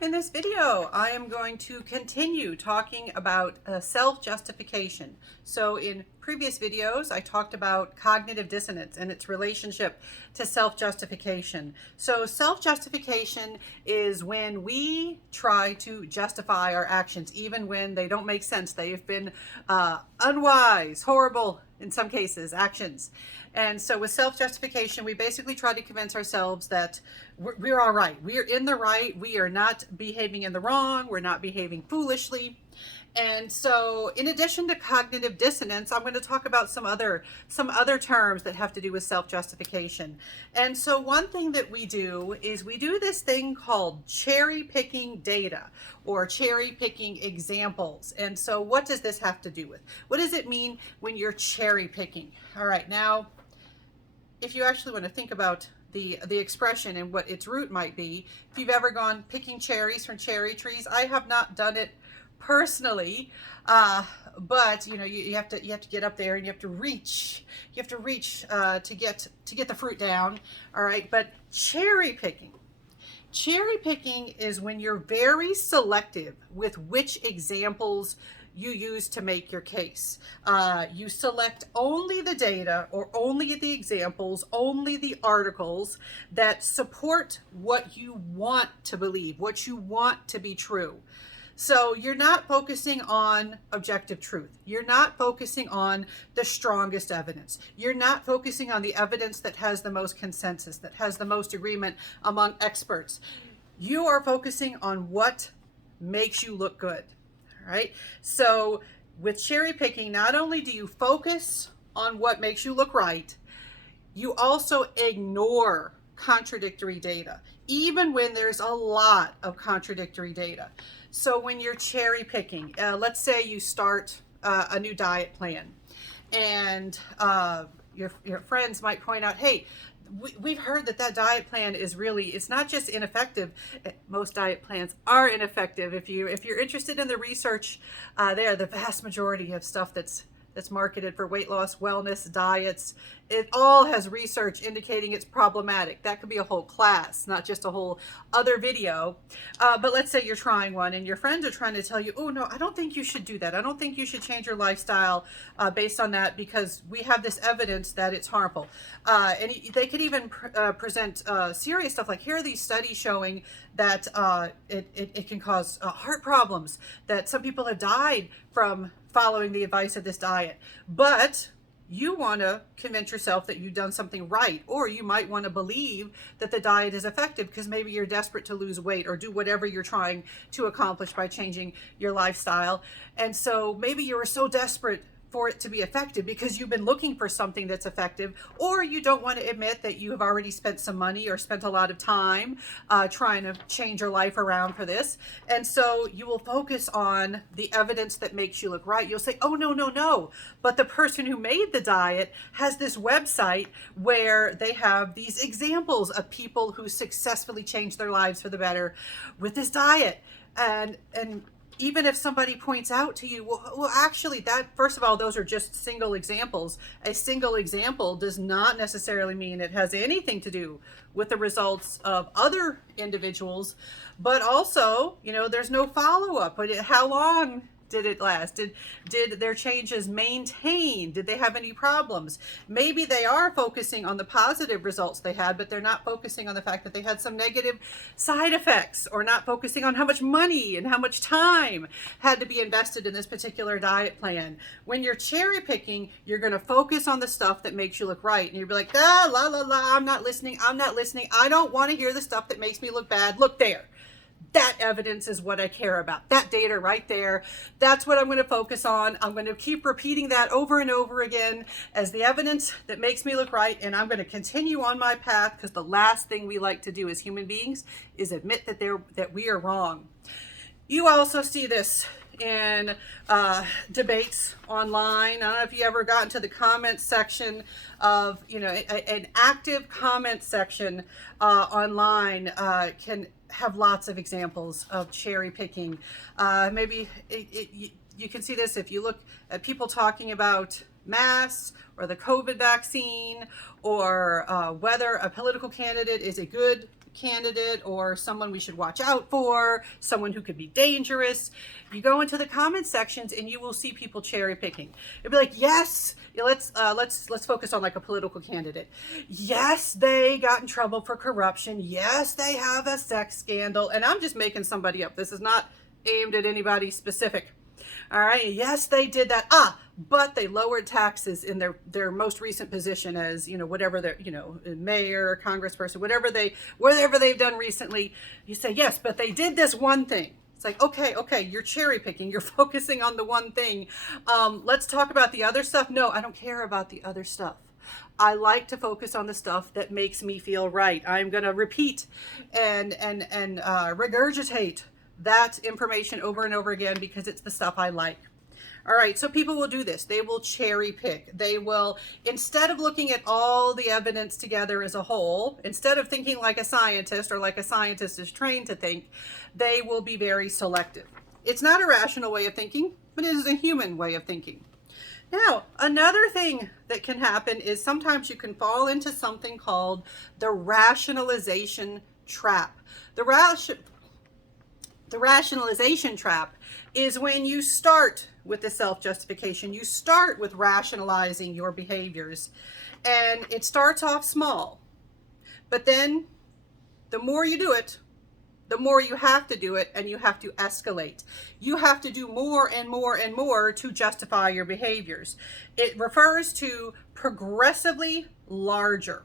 In this video, I am going to continue talking about self-justification. So in previous videos, I talked about cognitive dissonance and its relationship to self-justification. So self-justification is when we try to justify our actions, even when they don't make sense. They've been unwise, horrible, in some cases, actions. And so with self-justification, we basically try to convince ourselves that we're all right. We're in the right. We are not behaving in the wrong. We're not behaving foolishly. And so in addition to cognitive dissonance, I'm going to talk about some other terms that have to do with self-justification. And so one thing that we do is we do this thing called cherry picking data or cherry picking examples. And so what does this have to do with? What does it mean when you're cherry picking? All right, now, if you actually want to think about the expression and what its root might be, if you've ever gone picking cherries from cherry trees, I have not done it personally, but you have to get up there and you have to reach to get the fruit down. All right, but cherry picking is when you're very selective with which examples you use to make your case. You select only the data or only the examples, only the articles that support what you want to believe, what you want to be true. So you're not focusing on objective truth. You're not focusing on the strongest evidence. You're not focusing on the evidence that has the most consensus, that has the most agreement among experts. You are focusing on what makes you look good. All right. So with cherry picking, not only do you focus on what makes you look right, you also ignore contradictory data, even when there's a lot of contradictory data. So when you're cherry picking, let's say you start a new diet plan, and your friends might point out, hey, we've heard that diet plan is really, it's not just ineffective. Most diet plans are ineffective. If you're interested in the research, the vast majority of stuff that's marketed for weight loss, wellness, diets, it all has research indicating it's problematic. That could be a whole class, not just a whole other video. But let's say you're trying one and your friends are trying to tell you, oh no, I don't think you should do that. I don't think you should change your lifestyle based on that because we have this evidence that it's harmful. And they could even present serious stuff like, here are these studies showing that it can cause heart problems, that some people have died from following the advice of this diet. But you want to convince yourself that you've done something right, or you might want to believe that the diet is effective because maybe you're desperate to lose weight or do whatever you're trying to accomplish by changing your lifestyle. And so maybe you were so desperate for it to be effective because you've been looking for something that's effective, or you don't want to admit that you have already spent some money or spent a lot of time trying to change your life around for this. And so you will focus on the evidence that makes you look right. You'll say, oh, no. But the person who made the diet has this website where they have these examples of people who successfully changed their lives for the better with this diet. And even if somebody points out to you, well, actually, that, first of all, those are just single examples. A single example does not necessarily mean it has anything to do with the results of other individuals, but also, there's no follow-up. But how long did it last? Did their changes maintain? Did they have any problems? Maybe they are focusing on the positive results they had, but they're not focusing on the fact that they had some negative side effects, or not focusing on how much money and how much time had to be invested in this particular diet plan. When you're cherry picking, you're going to focus on the stuff that makes you look right. And you'll be like, I'm not listening. I don't want to hear the stuff that makes me look bad. Look there. That evidence is what I care about. That data right there, that's what I'm going to focus on. I'm going to keep repeating that over and over again as the evidence that makes me look right, and I'm going to continue on my path, because the last thing we like to do as human beings is admit that we are wrong. You also see this in debates online. I don't know if you ever got into the comments section of, an active comment section online can have lots of examples of cherry picking. Maybe you can see this if you look at people talking about masks or the COVID vaccine, or whether a political candidate is a good candidate or someone we should watch out for, someone who could be dangerous. You go into the comment sections and you will see people cherry picking. It'll be like, yes, let's focus on like a political candidate. Yes, they got in trouble for corruption. Yes, they have a sex scandal. And I'm just making somebody up. This is not aimed at anybody specific. All right. Yes, they did that. But they lowered taxes in their most recent position as, whatever they're, mayor, congressperson, whatever they've done recently. You say, yes, but they did this one thing. It's like, okay, you're cherry picking. You're focusing on the one thing. Let's talk about the other stuff. No, I don't care about the other stuff. I like to focus on the stuff that makes me feel right. I'm going to repeat and regurgitate that information over and over again because it's the stuff I like. All right, so people will do this. They will cherry pick. They will, instead of looking at all the evidence together as a whole, instead of thinking like a scientist or like a scientist is trained to think, they will be very selective. It's not a rational way of thinking, but it is a human way of thinking. Now, another thing that can happen is sometimes you can fall into something called the rationalization trap. The rationalization trap is when you start with the self-justification, you start with rationalizing your behaviors, and it starts off small. But then the more you do it, the more you have to do it, and you have to escalate. You have to do more and more and more to justify your behaviors. It refers to progressively larger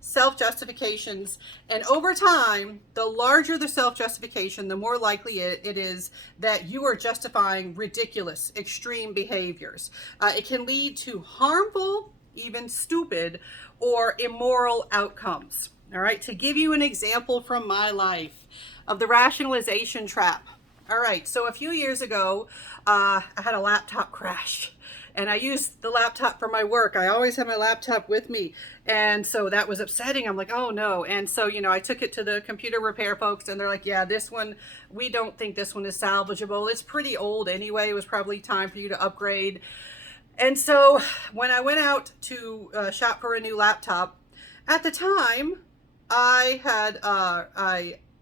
self-justifications, and over time, the larger the self-justification, the more likely it is that you are justifying ridiculous, extreme behaviors. It can lead to harmful, even stupid, or immoral outcomes. All right, to give you an example from my life of the rationalization trap. All right, so a few years ago, I had a laptop crash. And I used the laptop for my work. I always have my laptop with me. And so that was upsetting. I'm like, oh no. And so, I took it to the computer repair folks and they're like, yeah, this one, we don't think this one is salvageable. It's pretty old anyway. It was probably time for you to upgrade. And so when I went out to shop for a new laptop, at the time, I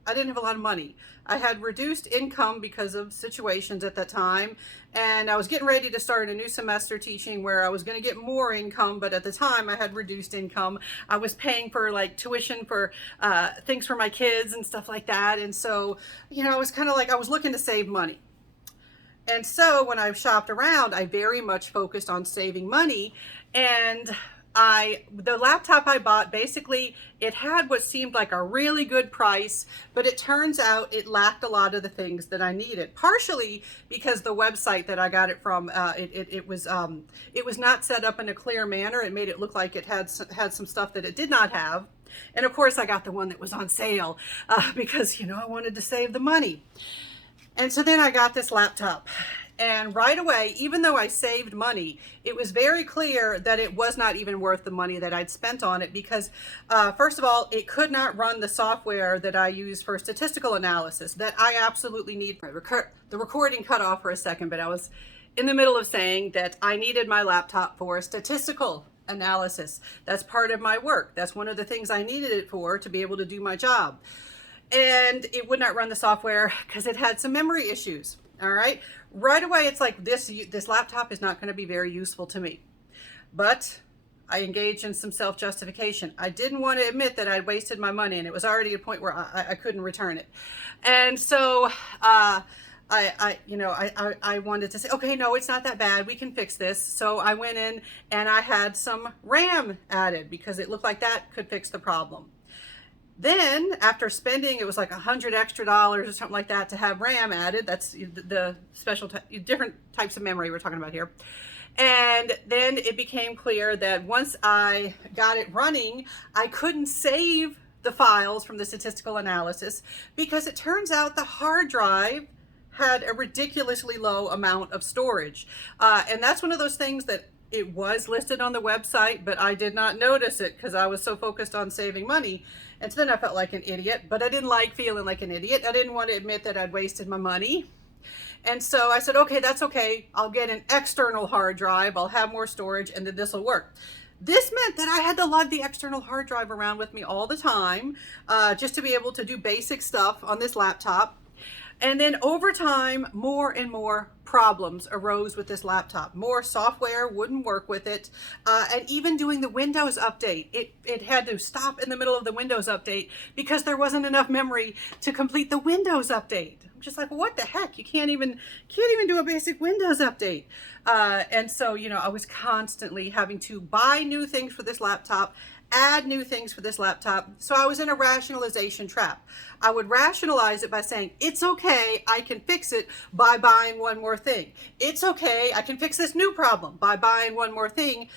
didn't have a lot of money. I had reduced income because of situations at that time, and I was getting ready to start a new semester teaching where I was going to get more income, but at the time I had reduced income. I was paying for like tuition for things for my kids and stuff like that, and so, I was kind of like, I was looking to save money. And so when I shopped around, I very much focused on saving money, and the laptop I bought, basically, it had what seemed like a really good price, but it turns out it lacked a lot of the things that I needed. Partially because the website that I got it from, it was not set up in a clear manner. It made it look like it had some stuff that it did not have. And of course, I got the one that was on sale because, I wanted to save the money. And so then I got this laptop. And right away, even though I saved money, it was very clear that it was not even worth the money that I'd spent on it because, first of all, it could not run the software that I use for statistical analysis that I absolutely need. The recording cut off for a second, but I was in the middle of saying that I needed my laptop for statistical analysis. That's part of my work. That's one of the things I needed it for to be able to do my job. And it would not run the software because it had some memory issues. All right. Right away, it's like this laptop is not going to be very useful to me. But I engaged in some self-justification. I didn't want to admit that I'd wasted my money, and it was already a point where I couldn't return it. And so I wanted to say, okay, no, it's not that bad. We can fix this. So I went in and I had some RAM added because it looked like that could fix the problem. Then after spending, it was like $100 extra or something like that to have RAM added. That's the special, different types of memory we're talking about here. And then it became clear that once I got it running, I couldn't save the files from the statistical analysis because it turns out the hard drive had a ridiculously low amount of storage. And that's one of those things that it was listed on the website, but I did not notice it because I was so focused on saving money. And so then I felt like an idiot, but I didn't like feeling like an idiot. I didn't want to admit that I'd wasted my money. And so I said, okay, that's okay. I'll get an external hard drive. I'll have more storage and then this will work. This meant that I had to lug the external hard drive around with me all the time, just to be able to do basic stuff on this laptop. And then over time, more and more problems arose with this laptop. More software wouldn't work with it. And even doing the Windows update, it had to stop in the middle of the Windows update because there wasn't enough memory to complete the Windows update. I'm just like, what the heck? You can't even do a basic Windows update. And so, you know, I was constantly having to buy new things for this laptop, add new things for this laptop. So I was in a rationalization trap. I would rationalize it by saying, it's okay, I can fix it by buying one more thing. It's okay, I can fix this new problem by buying one more thing.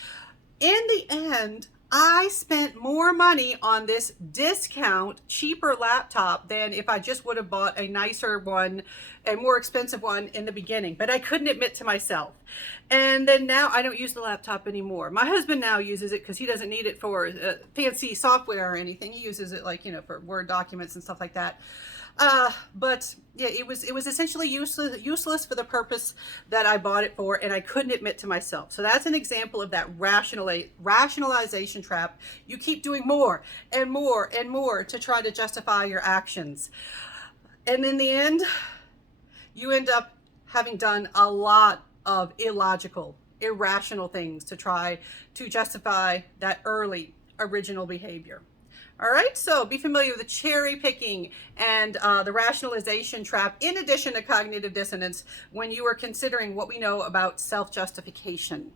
In the end, I spent more money on this discount, cheaper laptop than if I just would have bought a nicer one, a more expensive one in the beginning. But I couldn't admit to myself. And then now I don't use the laptop anymore. My husband now uses it because he doesn't need it for fancy software or anything. He uses it, like, you know, for Word documents and stuff like that. But yeah, it was essentially useless for the purpose that I bought it for, and I couldn't admit to myself. So that's an example of that rationalization trap. You keep doing more and more and more to try to justify your actions. And in the end, you end up having done a lot of illogical, irrational things to try to justify that early original behavior. All right, so be familiar with the cherry picking and the rationalization trap, in addition to cognitive dissonance, when you are considering what we know about self-justification.